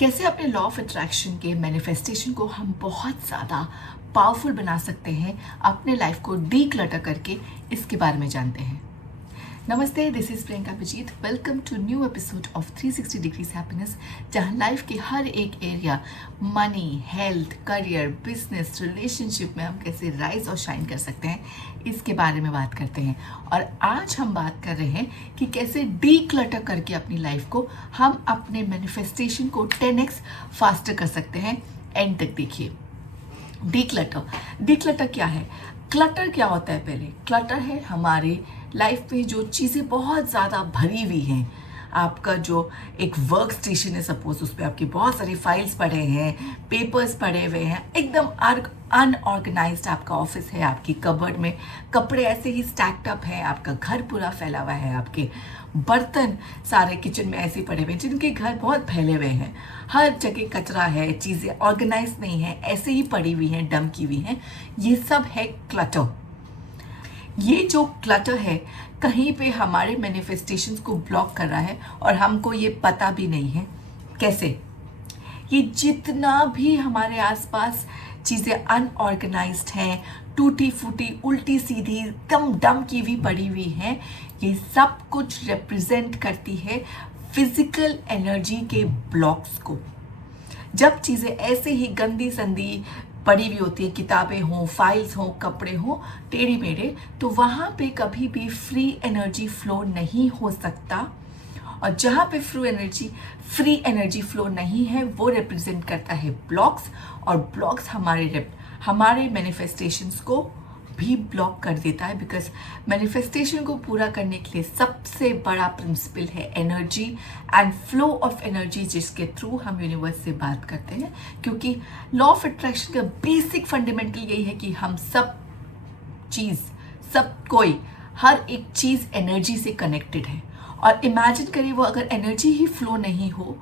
कैसे अपने law of attraction के मैनिफेस्टेशन को हम बहुत ज़्यादा पावरफुल बना सकते हैं अपने लाइफ को डीक्लटर करके, इसके बारे में जानते हैं। नमस्ते, this is Priyanka Abhijeet. Welcome to new episode of 360 degrees happiness, जहां लाइफ के हर एक area money, health, career, business, relationship में हम कैसे राइज और शाइन कर सकते हैं, इसके बारे में बात करते हैं। और आज हम बात कर रहे हैं कि कैसे डीक्लटर करके अपनी लाइफ को हम अपने मैनिफेस्टेशन को 10x फास्टर कर सकते हैं। एंड तक देखिए। डीक्लटर क्या है? क्लटर क्या होता है? पहले क्लटर है हमारे लाइफ में जो चीज़ें बहुत ज़्यादा भरी हुई हैं। आपका जो एक वर्क स्टेशन है, सपोज उस पर आपकी बहुत सारी फाइल्स पड़े हैं, पेपर्स पड़े हुए हैं, एकदम अनऑर्गेनाइज्ड आपका ऑफिस है, आपकी कबर्ड में कपड़े ऐसे ही स्टैक्ड अप है, आपका घर पूरा फैला हुआ है, आपके बर्तन सारे किचन में ऐसे पड़े हुए हैं, जिनके घर बहुत फैले हुए हैं, हर जगह कचरा है, चीज़ें ऑर्गेनाइज नहीं है, ऐसे ही पड़ी हुई हैं, डम की हुई हैं। ये सब है क्लटर। ये जो क्लटर है कहीं पे हमारे मैनिफेस्टेशंस को ब्लॉक कर रहा है और हमको ये पता भी नहीं है कैसे। ये जितना भी हमारे आसपास चीज़ें अनऑर्गेनाइज्ड हैं, टूटी फूटी, उल्टी सीधी, एकदम डम की हुई पड़ी हुई हैं, ये सब कुछ रिप्रेजेंट करती है फिजिकल एनर्जी के ब्लॉक्स को। जब चीज़ें ऐसे ही गंदी संदी पड़ी हुई होती है, किताबें हों, फाइल्स हों, कपड़े हों, टेढ़े मेढ़े, तो वहाँ पे कभी भी फ्री एनर्जी फ्लो नहीं हो सकता। और जहाँ पे फ्री एनर्जी फ्लो नहीं है, वो रिप्रेजेंट करता है ब्लॉक्स। और ब्लॉक्स हमारे मैनिफेस्टेशंस को भी ब्लॉक कर देता है। बिकॉज मैनिफेस्टेशन को पूरा करने के लिए सबसे बड़ा प्रिंसिपल है energy and flow of energy, जिसके थ्रू हम यूनिवर्स से बात करते हैं। क्योंकि लॉ ऑफ अट्रैक्शन का बेसिक फंडामेंटल यही है कि हम हर एक चीज़ एनर्जी से कनेक्टेड है। और इमेजिन करिए, वो अगर एनर्जी ही फ्लो नहीं हो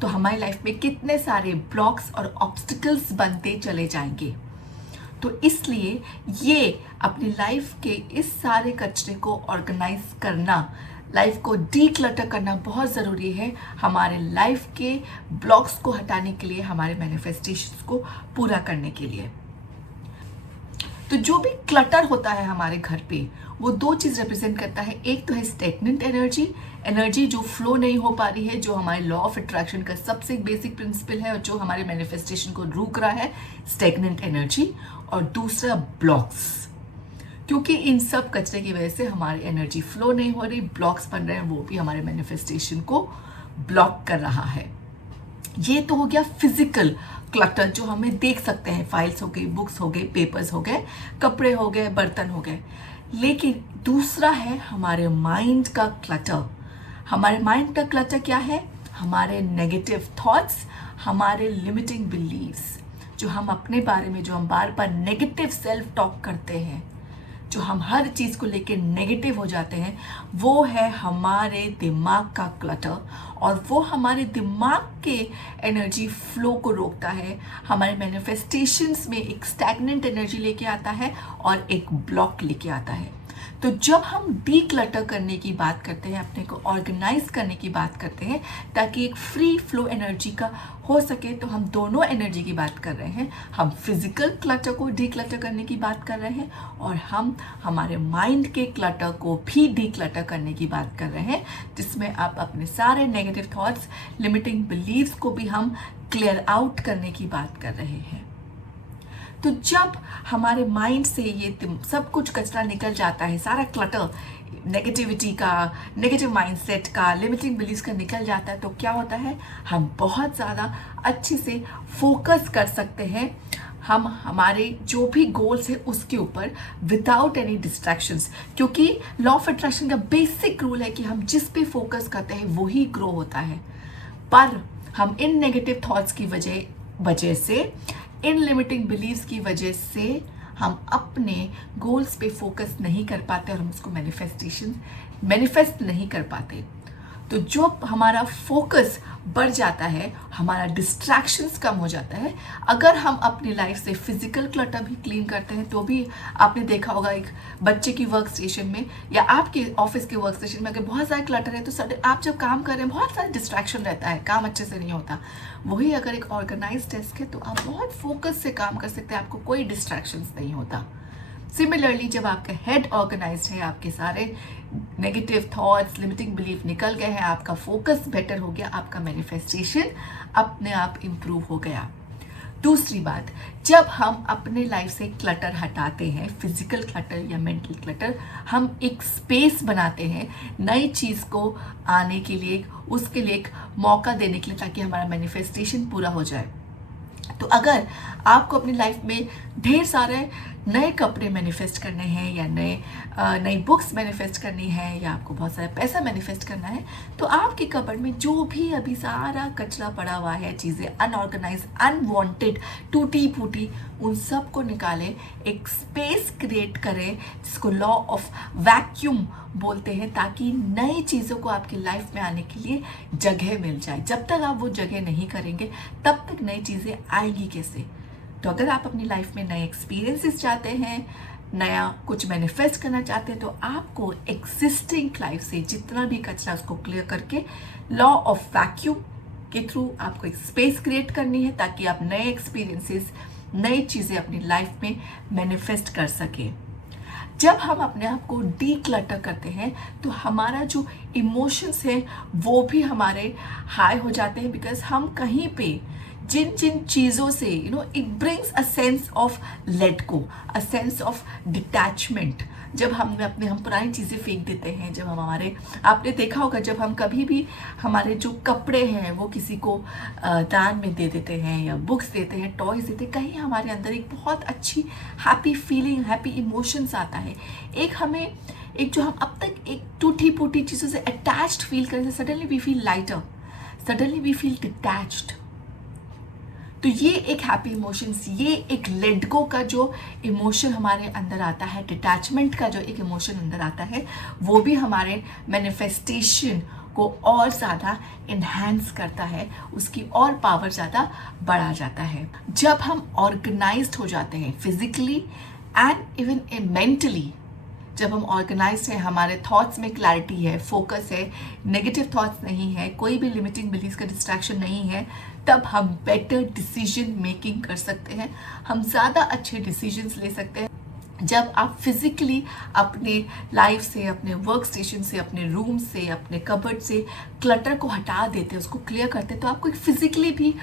तो हमारी लाइफ में कितने सारे ब्लॉक्स और ऑब्स्टिकल्स बनते चले जाएंगे। तो इसलिए ये अपनी लाइफ के इस सारे कचरे को ऑर्गेनाइज करना, लाइफ को डीक्लटर करना बहुत ज़रूरी है हमारे लाइफ के ब्लॉक्स को हटाने के लिए, हमारे मैनिफेस्टेशंस को पूरा करने के लिए। तो जो भी क्लटर होता है हमारे घर पे, वो दो चीज़ रिप्रेजेंट करता है। एक तो है स्टेगनेंट एनर्जी जो फ्लो नहीं हो पा रही है, जो हमारे लॉ ऑफ अट्रैक्शन का सबसे बेसिक प्रिंसिपल है और जो हमारे मैनिफेस्टेशन को रोक रहा है, स्टेगनेंट एनर्जी। और दूसरा ब्लॉक्स, क्योंकि इन सब कचरे की वजह से हमारी एनर्जी फ्लो नहीं हो रही, ब्लॉक्स बन रहे हैं, वो भी हमारे मैनिफेस्टेशन को ब्लॉक कर रहा है। ये तो हो गया फिजिकल क्लटर, जो हमें देख सकते हैं, फाइल्स हो गई, बुक्स हो गए, पेपर्स हो गए, कपड़े हो गए, बर्तन हो गए। लेकिन दूसरा है हमारे माइंड का क्लटर। हमारे माइंड का क्लटर क्या है? हमारे नेगेटिव थॉट्स, हमारे लिमिटिंग बिलीव्स, जो हम अपने बारे में, जो हम बार बार नेगेटिव सेल्फ टॉक करते हैं, जो हम हर चीज़ को लेकर नेगेटिव हो जाते हैं, वो है हमारे दिमाग का क्लटर। और वो हमारे दिमाग के एनर्जी फ्लो को रोकता है, हमारे मैनिफेस्टेशंस में एक स्टैग्नेंट एनर्जी लेके आता है और एक ब्लॉक लेके आता है। तो जब हम डीक्लटर करने की बात करते हैं, अपने को ऑर्गेनाइज करने की बात करते हैं ताकि एक फ्री फ्लो एनर्जी का हो सके, तो हम दोनों एनर्जी की बात कर रहे हैं। हम फिजिकल क्लटर को डीक्लटर करने की बात कर रहे हैं और हम हमारे माइंड के क्लटर को भी डीक्लटर करने की बात कर रहे हैं, जिसमें आप अपने सारे नेगेटिव थॉट्स, लिमिटिंग बिलीव्स को भी हम क्लियर आउट करने की बात कर रहे हैं। तो जब हमारे माइंड से ये सब कुछ कचरा निकल जाता है, सारा क्लटर नेगेटिविटी का, नेगेटिव माइंडसेट का, लिमिटिंग बिलीव्स का निकल जाता है, तो क्या होता है? हम बहुत ज़्यादा अच्छे से फोकस कर सकते हैं हम हमारे जो भी गोल्स है उसके ऊपर, विदाउट एनी डिस्ट्रैक्शंस। क्योंकि लॉ ऑफ अट्रैक्शन का बेसिक रूल है कि हम जिस पे फोकस करते हैं वही ग्रो होता है। पर हम इन नेगेटिव थॉट्स की वजह से, इन लिमिटिंग बिलीव्स की वजह से हम अपने गोल्स पे फोकस नहीं कर पाते और हम उसको मैनिफेस्ट नहीं कर पाते। तो जो हमारा फोकस बढ़ जाता है, हमारा डिस्ट्रैक्शंस कम हो जाता है। अगर हम अपनी लाइफ से फिजिकल क्लटर भी क्लीन करते हैं तो भी आपने देखा होगा एक बच्चे की वर्क स्टेशन में या आपके ऑफिस के वर्क स्टेशन में अगर बहुत सारे क्लटर है तो आप जब काम कर रहे हैं बहुत सारा डिस्ट्रैक्शन रहता है, काम अच्छे से नहीं होता। वही अगर एक ऑर्गेनाइज डेस्क है तो आप बहुत फोकस से काम कर सकते हैं, आपको कोई डिस्ट्रैक्शंस नहीं होता। सिमिलरली जब आपका हेड ऑर्गेनाइज्ड है, आपके सारे नेगेटिव थॉट्स, लिमिटिंग बिलीफ निकल गए हैं, आपका फोकस बेटर हो गया, आपका मैनिफेस्टेशन अपने आप इम्प्रूव हो गया। दूसरी बात, जब हम अपने लाइफ से क्लटर हटाते हैं, फिजिकल क्लटर या मेंटल क्लटर, हम एक स्पेस बनाते हैं नई चीज़ को आने के लिए, उसके लिए एक मौका देने के लिए, ताकि हमारा मैनिफेस्टेशन पूरा हो जाए। तो अगर आपको अपनी लाइफ में ढेर सारे नए कपड़े मैनिफेस्ट करने हैं या नई बुक्स मैनिफेस्ट करनी है या आपको बहुत सारा पैसा मैनिफेस्ट करना है, तो आपके कबर्ड में जो भी अभी सारा कचरा पड़ा हुआ है, चीज़ें अनऑर्गेनाइज, अनवांटेड, टूटी फूटी, उन सब को निकालें, एक स्पेस क्रिएट करें जिसको लॉ ऑफ वैक्यूम बोलते हैं, ताकि नई चीज़ों को आपकी लाइफ में आने के लिए जगह मिल जाए। जब तक आप वो जगह नहीं करेंगे तब तक नई चीज़ें आएंगी कैसे? तो अगर आप अपनी लाइफ में नए एक्सपीरियंसेस चाहते हैं, नया कुछ मैनिफेस्ट करना चाहते हैं, तो आपको एग्जिस्टिंग लाइफ से जितना भी कचरा उसको क्लियर करके लॉ ऑफ वैक्यूम के थ्रू आपको एक स्पेस क्रिएट करनी है, ताकि आप नए एक्सपीरियंसेस, नई चीज़ें अपनी लाइफ में मैनिफेस्ट कर सकें। जब हम अपने आप को डीक्लटर करते हैं तो हमारा जो इमोशंस है वो भी हमारे हाई हो जाते हैं, बिकॉज हम कहीं पे जिन जिन चीज़ों से it brings a sense of let go, a sense of detachment. जब हम पुरानी चीज़ें फेंक देते हैं, जब हम आपने देखा होगा जब हम कभी भी हमारे जो कपड़े हैं वो किसी को दान में दे देते हैं या बुक्स देते हैं, टॉयज देते हैं, कहीं हमारे अंदर एक बहुत अच्छी हैप्पी फीलिंग, हैप्पी इमोशंस आता है। एक जो हम अब तक एक टूटी फूटी चीज़ों से अटैच्ड फील करते हैं, suddenly we feel lighter, suddenly we feel detached. तो ये एक हैप्पी इमोशंस, ये एक लेट गो का जो इमोशन हमारे अंदर आता है, डिटैचमेंट का जो एक इमोशन अंदर आता है, वो भी हमारे मैनिफेस्टेशन को और ज़्यादा इन्हांस करता है, उसकी और पावर ज़्यादा बढ़ा जाता है। जब हम ऑर्गेनाइज्ड हो जाते हैं फिजिकली एंड इवन मेंटली, जब हम ऑर्गेनाइज्ड हैं, हमारे थॉट्स में क्लैरिटी है, फोकस है, नेगेटिव थॉट्स नहीं है, कोई भी लिमिटिंग बिलीफ का डिस्ट्रैक्शन नहीं है, तब हम बेटर डिसीजन मेकिंग कर सकते हैं, हम ज़्यादा अच्छे डिसीजंस ले सकते हैं। जब आप फिजिकली अपने लाइफ से, अपने वर्क स्टेशन से, अपने रूम से, अपने कबर्ड से क्लटर को हटा देते हैं, उसको क्लियर करते हैं, तो आपको फिजिकली भी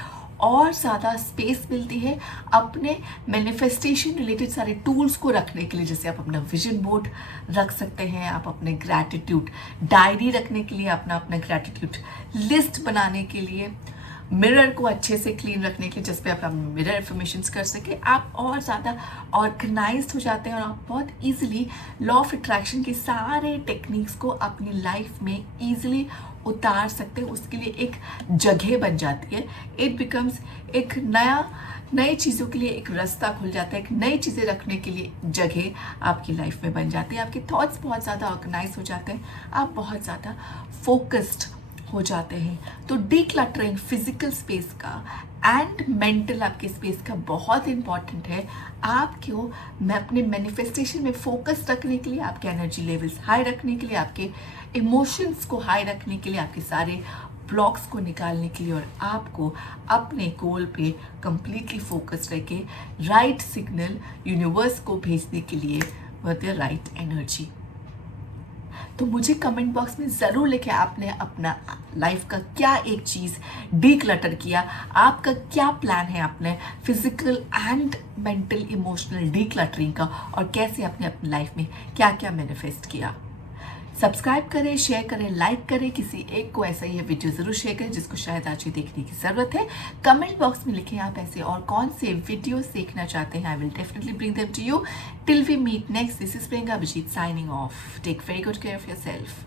और ज़्यादा स्पेस मिलती है अपने मैनिफेस्टेशन रिलेटेड सारे टूल्स को रखने के लिए। जैसे आप अपना विजन बोर्ड रख सकते हैं, आप अपने ग्रैटिट्यूड डायरी रखने के लिए, अपना ग्रैटिट्यूड लिस्ट बनाने के लिए, मिरर को अच्छे से क्लीन रखने के लिए, जिस पे आप मिरर एफर्मेशंस कर सके, आप और ज़्यादा ऑर्गेनाइज्ड हो जाते हैं और आप बहुत इजीली लॉ ऑफ अट्रैक्शन के सारे टेक्निक्स को अपनी लाइफ में इजीली उतार सकते हैं। उसके लिए एक जगह बन जाती है, इट बिकम्स एक नई चीज़ों के लिए एक रास्ता खुल जाता है, एक नई चीज़ें रखने के लिए जगह आपकी लाइफ में बन जाती है। आपके थॉट्स बहुत ज़्यादा ऑर्गेनाइज हो जाते हैं, आप बहुत ज़्यादा फोकस्ड हो जाते हैं। तो डीक्लटरिंग फिजिकल स्पेस का एंड मेंटल आपके स्पेस का बहुत इंपॉर्टेंट है आपको अपने मैनिफेस्टेशन में फोकस रखने के लिए, आपके एनर्जी लेवल्स हाई रखने के लिए, आपके इमोशंस को हाई रखने के लिए, आपके सारे ब्लॉक्स को निकालने के लिए, और आपको अपने गोल पे कंप्लीटली फोकस रह के राइट सिग्नल यूनिवर्स को भेजने के लिए विद द राइट एनर्जी। तो मुझे कमेंट बॉक्स में ज़रूर लिखें आपने अपना लाइफ का क्या एक चीज़ डीक्लटर किया, आपका क्या प्लान है अपने physical and mental emotional decluttering का, और कैसे आपने अपनी लाइफ में क्या क्या मैनिफेस्ट किया। सब्सक्राइब करें, शेयर करें, लाइक करें, किसी एक को ऐसा ये वीडियो ज़रूर शेयर करें जिसको शायद आज ये देखने की ज़रूरत है। कमेंट बॉक्स में लिखें आप ऐसे और कौन से वीडियोस देखना चाहते हैं। I will definitely bring them to you. Till we meet next, this is Priyanka Abhijeet signing off. Take very good care of yourself.